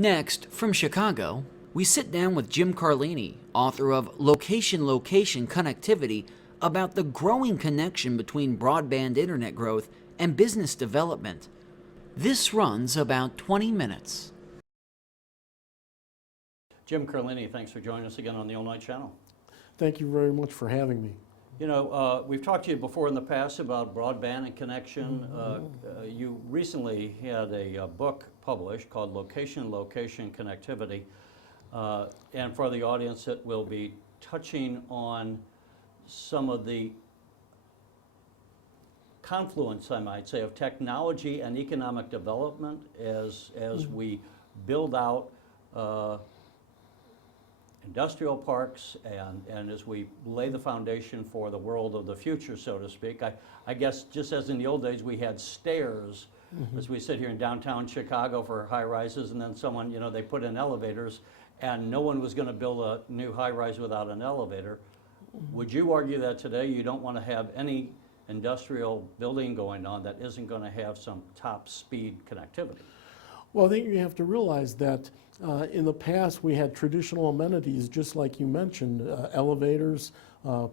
Next, from Chicago, we sit down with Jim Carlini, author of Location Connectivity, about the growing connection between broadband internet growth and business development. This runs about 20 minutes. Jim Carlini, thanks for joining us again on the Illinois Channel. Thank you very much for having me. You know, we've talked to you before in the past about broadband and connection. You recently had a book published called Location Connectivity. And for the audience, it will be touching on some of the confluence, I might say, of technology and economic development as we build out industrial parks and as we lay the foundation for the world of the future, so to speak. I guess just as in the old days we had stairs as we sit here in downtown Chicago for high rises, and then someone, you know, they put in elevators and no one was going to build a new high rise without an elevator. Would you argue that today you don't want to have any industrial building going on that isn't going to have some top speed connectivity? Well, I think you have to realize that in the past we had traditional amenities, just like you mentioned, elevators,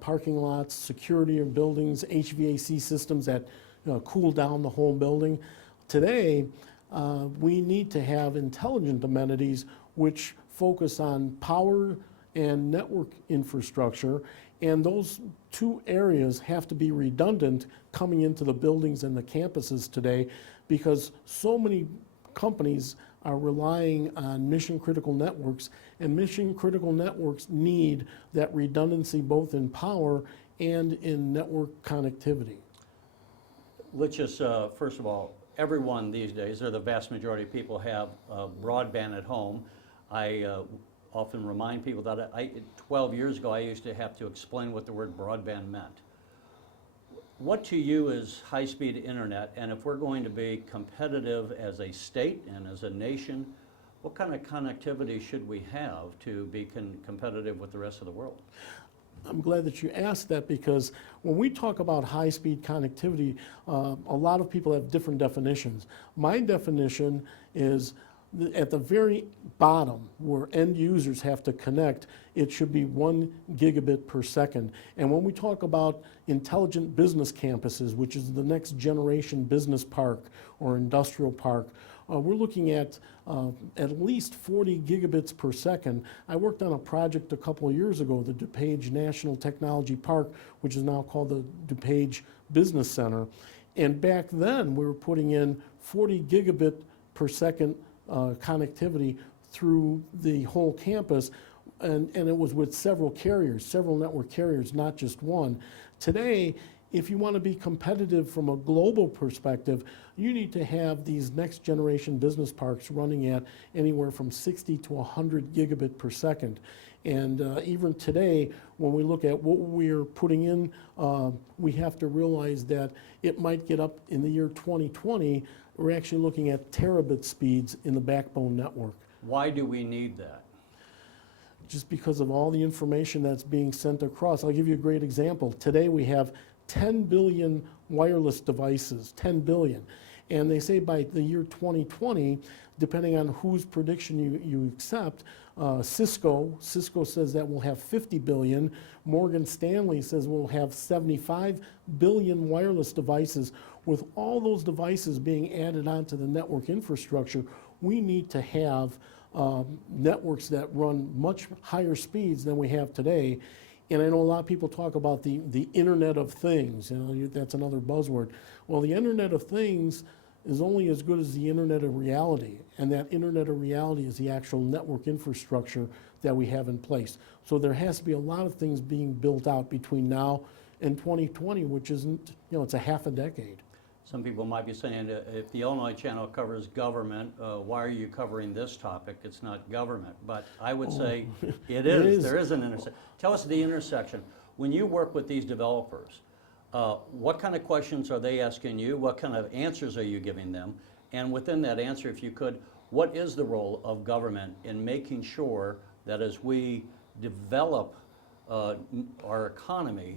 parking lots, security of buildings, HVAC systems that cool down the whole building. Today, we need to have intelligent amenities which focus on power and network infrastructure, and those two areas have to be redundant coming into the buildings and the campuses today, because so many companies are relying on mission-critical networks, and mission-critical networks need that redundancy both in power and in network connectivity. Let's just, first of all, everyone these days, or the vast majority of people, have broadband at home. I often remind people that 12 years ago I used to have to explain what the word broadband meant. What to you is high-speed internet, and if we're going to be competitive as a state and as a nation, what kind of connectivity should we have to be competitive with the rest of the world? I'm glad that you asked that, because when we talk about high-speed connectivity, a lot of people have different definitions. My definition is at the very bottom, where end users have to connect, it should be 1 gigabit per second. And when we talk about intelligent business campuses, which is the next generation business park or industrial park, we're looking at least 40 gigabits per second. I worked on a project a couple of years ago, the DuPage National Technology Park, which is now called the DuPage Business Center. And back then, we were putting in 40 gigabit per second connectivity through the whole campus, and it was with several carriers, several network carriers, not just one. Today, if you want to be competitive from a global perspective, you need to have these next generation business parks running at anywhere from 60 to 100 gigabit per second. And even today, when we look at what we're putting in, we have to realize that it might get up in the year 2020. We're actually looking at terabit speeds in the backbone network. Why do we need that? Just because of all the information that's being sent across. I'll give you a great example. Today we have 10 billion wireless devices, 10 billion. And they say by the year 2020, depending on whose prediction you accept, Cisco says that we'll have 50 billion. Morgan Stanley says we'll have 75 billion wireless devices. With all those devices being added onto the network infrastructure, we need to have networks that run much higher speeds than we have today. And I know a lot of people talk about the Internet of Things. You know, that's another buzzword. Well, the Internet of Things is only as good as the Internet of Reality, and that Internet of Reality is the actual network infrastructure that we have in place. So there has to be a lot of things being built out between now and 2020, which isn't, you know, it's a half a decade. Some people might be saying, if the Illinois Channel covers government, why are you covering this topic? It's not government. But I would say it is. There is an intersection. Tell us the intersection. When you work with these developers, what kind of questions are they asking you? What kind of answers are you giving them? And within that answer, if you could, what is the role of government in making sure that as we develop our economy,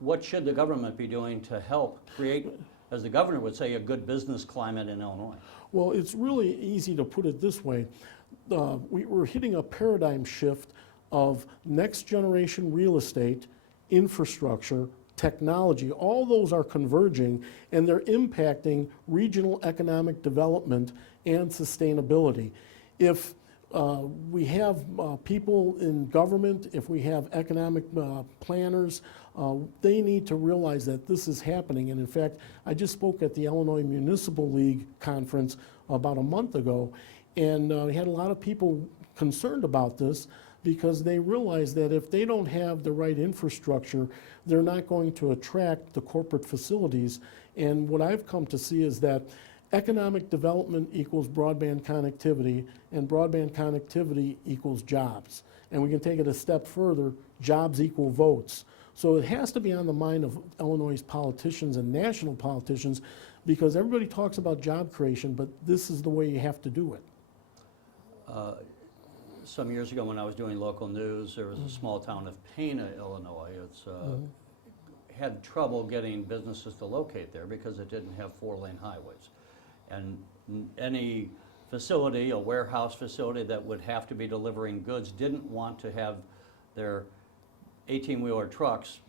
what should the government be doing to help create as the governor would say, a good business climate in Illinois? Well, it's really easy to put it this way. We're hitting a paradigm shift of next generation real estate, infrastructure, technology. All those are converging, and they're impacting regional economic development and sustainability. If we have people in government, if we have economic planners, they need to realize that this is happening. And in fact, I just spoke at the Illinois Municipal League conference about a month ago, and we had a lot of people concerned about this because they realize that if they don't have the right infrastructure, they're not going to attract the corporate facilities. And what I've come to see is that economic development equals broadband connectivity, and broadband connectivity equals jobs. And we can take it a step further, jobs equal votes. So it has to be on the mind of Illinois' politicians and national politicians, because everybody talks about job creation, but this is the way you have to do it. Some years ago when I was doing local news, there was a small town of Pana, Illinois. It's had trouble getting businesses to locate there because it didn't have 4-lane highways. And any facility, a warehouse facility that would have to be delivering goods, didn't want to have their 18-wheeler trucks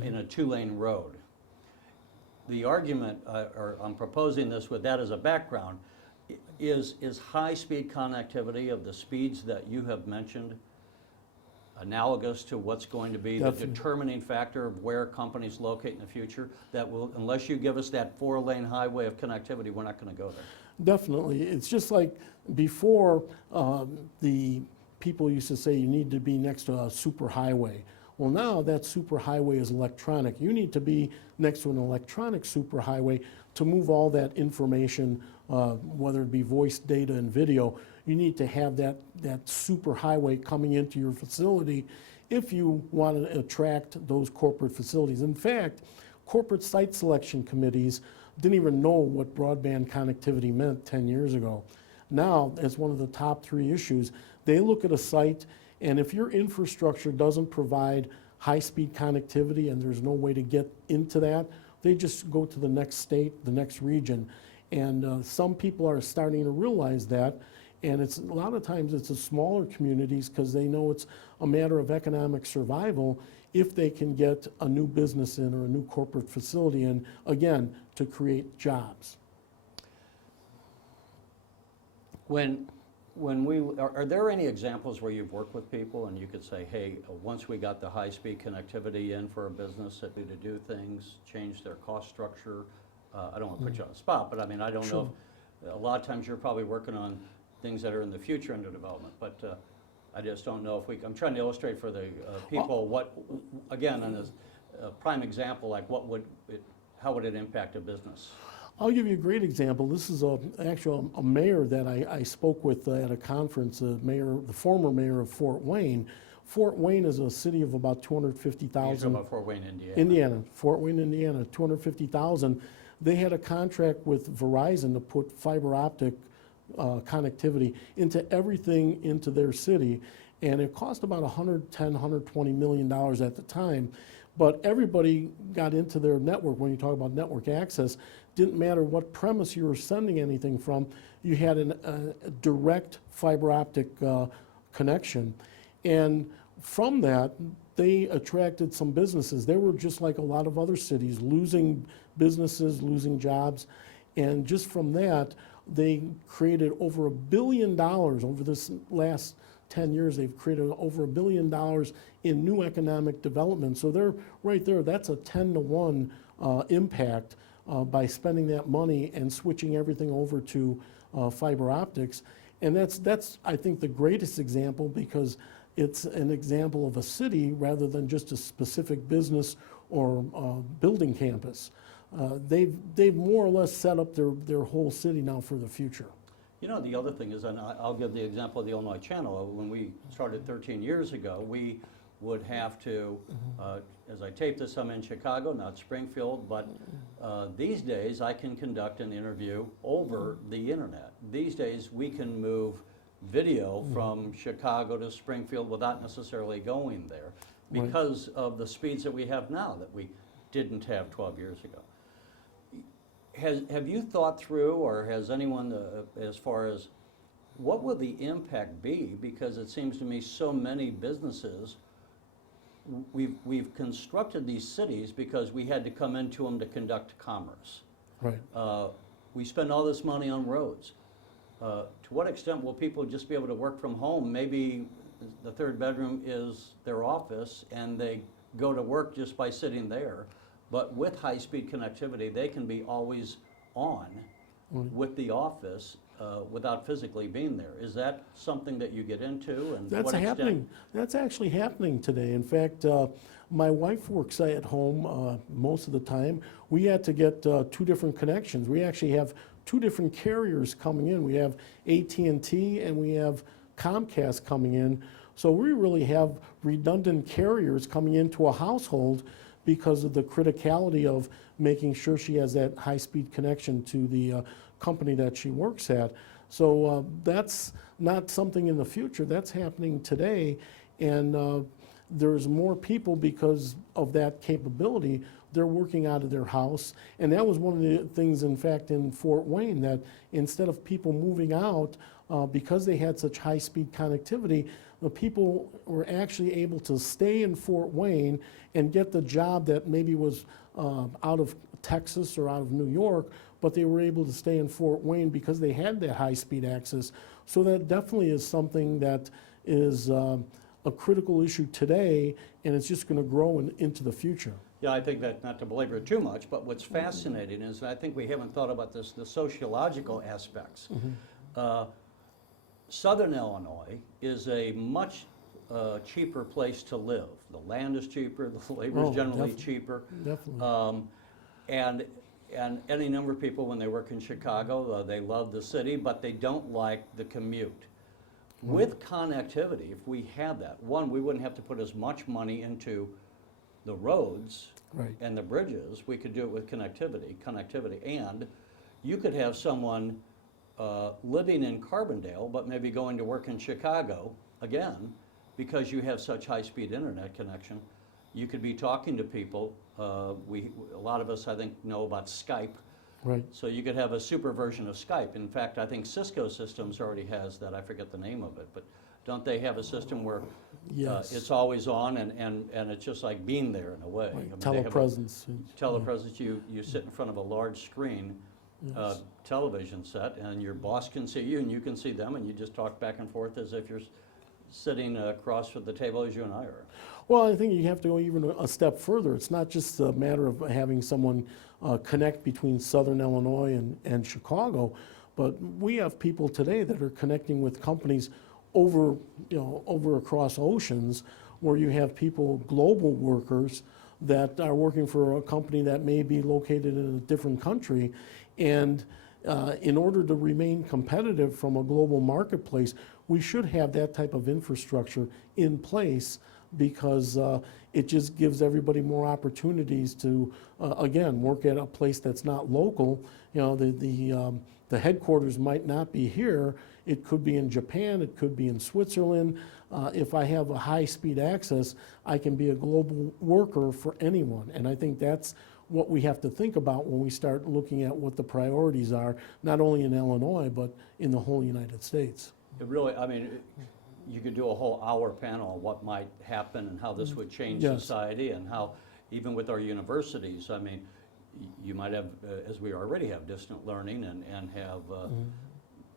in a 2-lane road. The argument, or I'm proposing this with that as a background, is high-speed connectivity of the speeds that you have mentioned analogous to what's going to be Definitely. the determining factor of where companies locate in the future? That will, unless you give us that 4-lane highway of connectivity, we're not going to go there. Definitely. It's just like before, the people used to say you need to be next to a super highway. Well, now that super highway is electronic. You need to be next to an electronic super highway to move all that information, whether it be voice, data, and video. You need to have that super highway coming into your facility if you want to attract those corporate facilities. In fact, corporate site selection committees didn't even know what broadband connectivity meant 10 years ago. Now, it's one of the top 3 issues. They look at a site, and if your infrastructure doesn't provide high-speed connectivity and there's no way to get into that, they just go to the next state, the next region. And some people are starting to realize that, and it's a lot of times it's the smaller communities because they know it's a matter of economic survival if they can get a new business in or a new corporate facility in, again, to create jobs. Are there any examples where you've worked with people and you could say, hey, once we got the high-speed connectivity in for a business that to do things, change their cost structure? I don't want to put you on the spot, but I mean, I don't know if, a lot of times you're probably working on things that are in the future under development, but I just don't know if I'm trying to illustrate for the people what, again, in a prime example, like how would it impact a business? I'll give you a great example. This is actually a mayor that I spoke with at a conference, the former mayor of Fort Wayne. Fort Wayne is a city of about 250,000. You're talking about Fort Wayne, Indiana. Indiana, Fort Wayne, Indiana, 250,000. They had a contract with Verizon to put fiber optic connectivity into everything into their city, and it cost about $110, $120 million at the time. But everybody got into their network. When you talk about network access, didn't matter what premise you were sending anything from, you had a direct fiber optic connection. And from that, they attracted some businesses. They were just like a lot of other cities, losing businesses, losing jobs. And just from that, they created over $1 billion over this last 10 years. They've created over $1 billion in new economic development. So they're right there. That's a 10-to-1 impact by spending that money and switching everything over to fiber optics. And that's I think the greatest example, because it's an example of a city rather than just a specific business or building campus. They've more or less set up their whole city now for the future. You know, the other thing is, and I'll give the example of the Illinois Channel. When we started 13 years ago, we would have to, as I tape this, I'm in Chicago, not Springfield, but these days I can conduct an interview over the internet. These days we can move video from Chicago to Springfield without necessarily going there because of the speeds that we have now that we didn't have 12 years ago. have you thought through, or has anyone, as far as what will the impact be? Because it seems to me so many businesses, we've constructed these cities because we had to come into them to conduct commerce. Right. We spend all this money on roads. To what extent will people just be able to work from home? Maybe the third bedroom is their office and they go to work just by sitting there. But with high-speed connectivity, they can be always on with the office without physically being there. Is that something that you get into? And to That's what extent? happening. That's actually happening today. In fact, my wife works at home most of the time. We had to get 2 different connections. We actually have 2 different carriers coming in. We have AT&T and we have Comcast coming in. So we really have redundant carriers coming into a household because of the criticality of making sure she has that high-speed connection to the company that she works at. So that's not something in the future. That's happening today. And there's more people because of that capability. They're working out of their house. And that was one of the things, in fact, in Fort Wayne, that instead of people moving out, because they had such high-speed connectivity, the people were actually able to stay in Fort Wayne and get the job that maybe was out of Texas or out of New York, but they were able to stay in Fort Wayne because they had that high-speed access. So that definitely is something that is a critical issue today, and it's just going to grow into the future. Yeah, I think that, not to belabor it too much, but what's fascinating is, I think we haven't thought about this, the sociological aspects. Southern Illinois is a much cheaper place to live. The land is cheaper, the labor is generally cheaper. Definitely. And any number of people, when they work in Chicago, they love the city, but they don't like the commute. With connectivity, if we had that, one, we wouldn't have to put as much money into the roads and the bridges. We could do it with connectivity, and you could have someone living in Carbondale, but maybe going to work in Chicago, again, because you have such high-speed internet connection. You could be talking to people. A lot of us, I think, know about Skype. Right. So you could have a super version of Skype. In fact, I think Cisco Systems already has that. I forget the name of it, but don't they have a system where Yes. it's always on and it's just like being there in a way? Right. I mean, they have a Telepresence. telepresence, you sit in front of a large screen television set, and your boss can see you and you can see them, and you just talk back and forth as if you're sitting across from the table as you and I are. Well, I think you have to go even a step further. It's not just a matter of having someone connect between Southern Illinois and Chicago, but we have people today that are connecting with companies over across oceans, where you have people, global workers, that are working for a company that may be located in a different country. And in order to remain competitive from a global marketplace, we should have that type of infrastructure in place, because it just gives everybody more opportunities to, again, work at a place that's not local. You know, the headquarters might not be here. It could be in Japan, it could be in Switzerland. If I have a high-speed access, I can be a global worker for anyone. And I think that's what we have to think about when we start looking at what the priorities are, not only in Illinois, but in the whole United States. It really, I mean, you could do a whole hour panel on what might happen and how this would change Yes. society, and how, even with our universities, I mean, you might have, as we already have, distant learning and have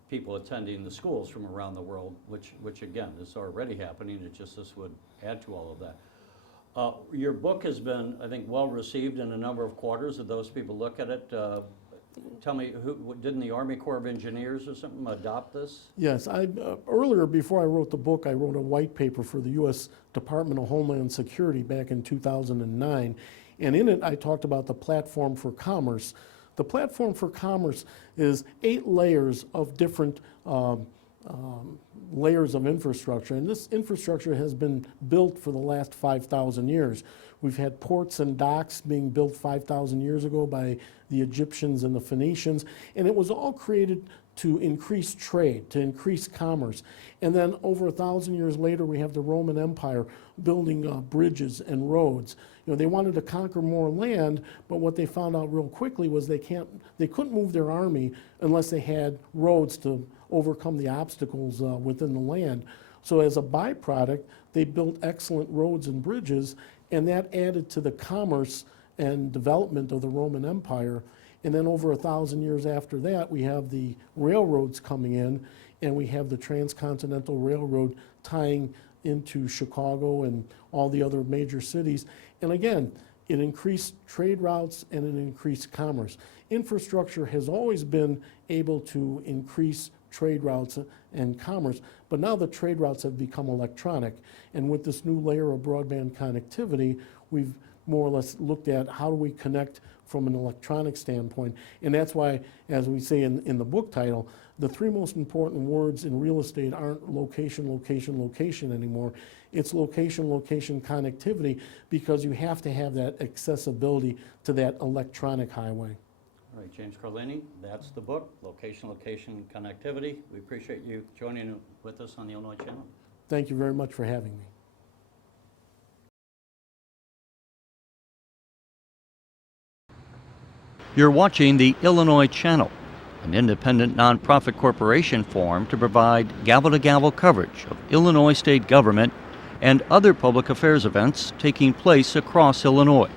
people attending the schools from around the world, which again, is already happening. It just, this would add to all of that. Your book has been, I think, well received in a number of quarters of those people look at it. Tell me, didn't the Army Corps of Engineers or something adopt this? Yes, earlier, before I wrote the book, I wrote a white paper for the U.S. Department of Homeland Security back in 2009, and in it I talked about the platform for commerce. The platform for commerce is 8 layers of different layers of infrastructure, and this infrastructure has been built for the last 5,000 years. We've had ports and docks being built 5,000 years ago by the Egyptians and the Phoenicians, and it was all created to increase trade, to increase commerce. And then over 1,000 years later, we have the Roman Empire building bridges and roads. You know, they wanted to conquer more land, but what they found out real quickly was they couldn't move their army unless they had roads to overcome the obstacles within the land. So as a byproduct, they built excellent roads and bridges, and that added to the commerce and development of the Roman Empire. And then over 1,000 years after that, we have the railroads coming in, and we have the Transcontinental Railroad tying into Chicago and all the other major cities. And again, it increased trade routes and it increased commerce. Infrastructure has always been able to increase trade routes and commerce, but now the trade routes have become electronic. And with this new layer of broadband connectivity, we've more or less looked at how do we connect from an electronic standpoint. And that's why, as we say in the book title, the three most important words in real estate aren't location, location, location anymore. It's location, location, connectivity, because you have to have that accessibility to that electronic highway. All right, James Carlini, that's the book, Location, Location, Connectivity. We appreciate you joining with us on the Illinois Channel. Thank you very much for having me. You're watching the Illinois Channel, an independent nonprofit corporation formed to provide gavel-to-gavel coverage of Illinois state government and other public affairs events taking place across Illinois.